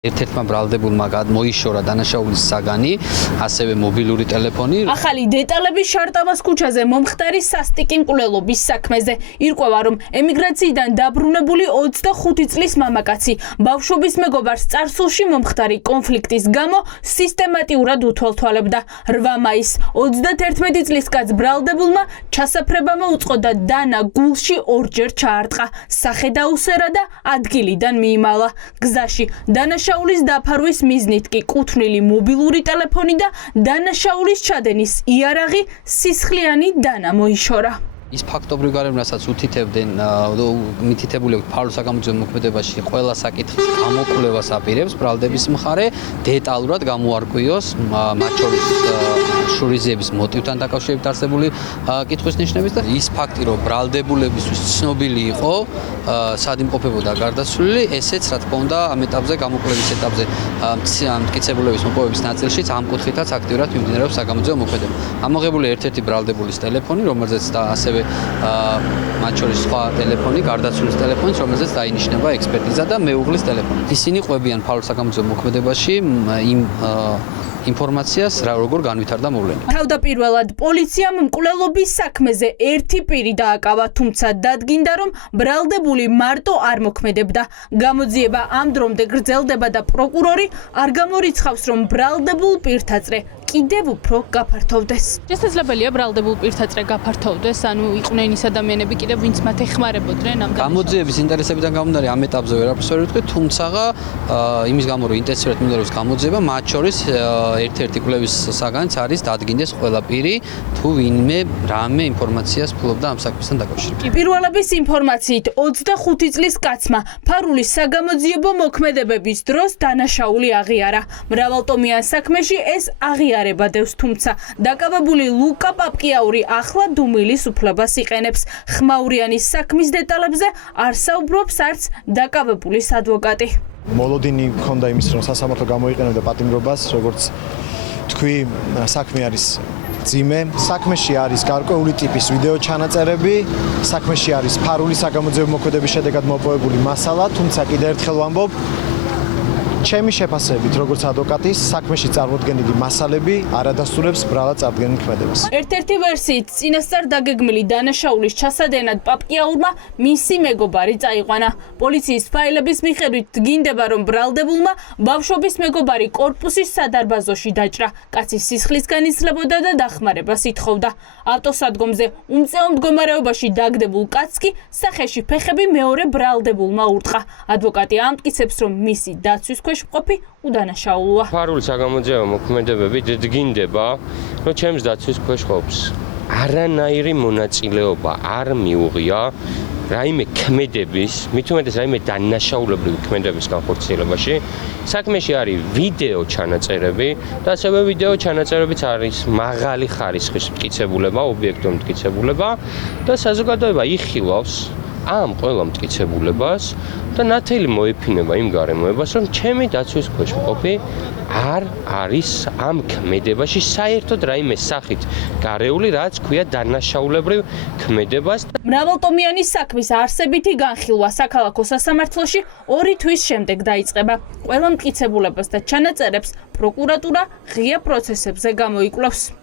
ერთ-ერთმა ბრალდებულმა მოიშორა დანაშაულის საგანი, ასევე მობილური ტელეფონი. ახალი დეტალები შარტავას ქუჩაზე მომხდარი სასტიკი მკვლელობის საქმეზე. ირკვევა, რომ ემიგრაციიდან დაბრუნებული 25 წლის მამაკაცი ბავშვობის მეგობარს წარსულში მომხდარი კონფლიქტის გამო სისტემატიურად უთვალთვალებდა. 8 მაისს 31 წლის კაც ბრალდებულმა ჩასაფრება მოუწყო და დანა გულში ორჯერ ჩაარტყა. სახე დაუსერა და ადგილიდან მიიმალა. გზაში დანაშაულის დაფარვის მიზნით კი კუთვნილი მობილური ტელეფონი და დანაშაულის ჩადენის იარაღი სისხლიანი დანა მოიშორა. ის ფაქტობრივ გარემოებასაც უთითებდნენ, მითითებული აქვს ფარულის საგამოძიებო მოქმედებაში ყველა საკითხის გამოკვლევას აპირებს ბრალდების მხარე, დეტალურად გამოარკვიოს მათ შორის შურიზების მოტივთან დაკავშირებით არსებული კითხვის ნიშნების და ის ფაქტი, რომ ბრალდებულებისთვის ცნობილი იყო, სად იმყოფებოდა გარდაცვლილი, ესეც რა თქმა უნდა ამ ეტაპზე გამოკვლევის ეტაპზე მტკიცებულების მოპოვების ნაწილშიც ამ კუთხითაც აქტიურად მიმდინარეობს საგამოძიებო მოქმედება. ამოღებულია ერთ-ერთი ბრალდებულის ტელეფონი, რომელზეც და ასევე მათ შორის სხვა ტელეფონი, გარდაცვლილის ტელეფონიც, რომელზეც დაინიშნება ექსპერტიზა და მეუღლის ტელეფონი. ისინი ყვებიან ფარულის საგამოძიებო მოქმედებაში იმ ინფორმაციას, როგორ განვითარდა მოვლენა. თავდაპირველად პოლიციამ მკვლელობის საქმეზე ერთი პირი დააკავა, თუმცა დადგინდა, რომ ბრალდებული მარტო არ მოქმედებდა. გამოძიება ამ დრომდე გრძელდება და პროკურორი არ გამორიცხავს, რომ ბრალდებულ პირთაწრე კიდევ უფრო გაფართოვდეს. შესაძლებელია ბრალდებულ პირთაწრე გაფართოვდეს, ანუ იყვნენ ის ადამიანები კიდევ ვინც მათ ეხმარებოდნენ ამ გამოძიების ინტერესებიდან გამომდინარე ამ ეტაპზე ვერაფერს ვერ ვიტყვი, თუმცა იმის გამო რომ ინტენსიურად მიმდინარეობს გამოძიება, მათ შორის ერთ-ერთი კვლევის საგანიც არის დადგინდეს ყველა პირი, თუ ვინმე რამე ინფორმაციას ფლობდა ამ საქმესთან დაკავშირებით. პირველების ინფორმაციით 25 წლის კაცმა ფარულის საგამოძიებო მოქმედებების დროს დანაშაული აღიარა. მრავალტომიან საქმეში ეს აღიარება დევს, თუმცა დაკავებული ლუკა პაპკიაური ახლა დუმილის უფლებას იყენებს. ხმაურიანის საქმის დეტალებზე არ საუბრობს არც დაკავებულის ადვოკატი. მოლოდინი მქონდა იმის, რომ სასამართლო გამოიყენებდა პატიმრობას, როგორც თქვი, საქმე არის ძიმე, საქმეში არის გარკვეული ტიპის ვიდეო ჩანაწერები, საქმეში არის ფარული საგამოძიებო მოქმედების შედეგად მოპოვებული მასალა, თუმცა კიდევ ერთხელ ვამბობ, ჩემი შეფასებით, როგორც ადვოკატის, საქმეში წარმოდგენილი მასალები არადასტურებს ბრალად წარდგენილ ქმედებას. ერთ-ერთი ვერსიით, წინასწარ დაგეგმილი დანაშაულის ჩასადენად პაპკიაურმა მისი მეგობარი წაიყვანა. პოლიციის ფაილების მიხედვით დგინდება, რომ ბრალდებულმა ბავშვობის მეგობარი კორპუსის სადარბაზოში დაჭრა. კაცი სისხლის განიცლებოდა და დახმარებას ითხოვდა. ავტოსადგომზე უმწეო მდგომარეობაში დაგდებულ კაცს კი სახეში ფეხები მეორე ბრალდებულმა ურტყა. ადვოკატი ამტკიცებს, რომ მისი დაცვის მყოფი უდანაშაულოა. ფარული საგამოძიებო მოქმედებები დგინდება, რომ ჩემს დაცვის ქვეშ ყოფს. არანაირი მონაწილეობა არ მიუღია რაიმე ქმედების, მით უმეტეს რაიმე დანაშაულებრივი ქმედების განხორციელებაში. საქმეში არის ვიდეო ჩანაწერები და ასევე ვიდეო ჩანაწერებიც არის მაღალი ხარისხის მტკიცებულება, ობიექტური მტკიცებულება და საზოგადოება იხილავს ამ ყველა მტკიცებულებას და ნათელი მოეფინება იმ გარემოებას, რომ ჩემი დაცვის ქვეშ მყოფი არ არის ამ ქმედებაში საერთოდ რაიმე სახით გარეული, რაც ქვია დანაშაულებრივ ქმედებას. მრავალტომიანი საქმის არსებითი განხილვა საქალაქო სასამართლოში 2 თვის შემდეგ დაიწყება. ყველა მტკიცებულებას და ჩანაწერებს პროკურატურა ღია პროცესებზე გამოიკვლევს.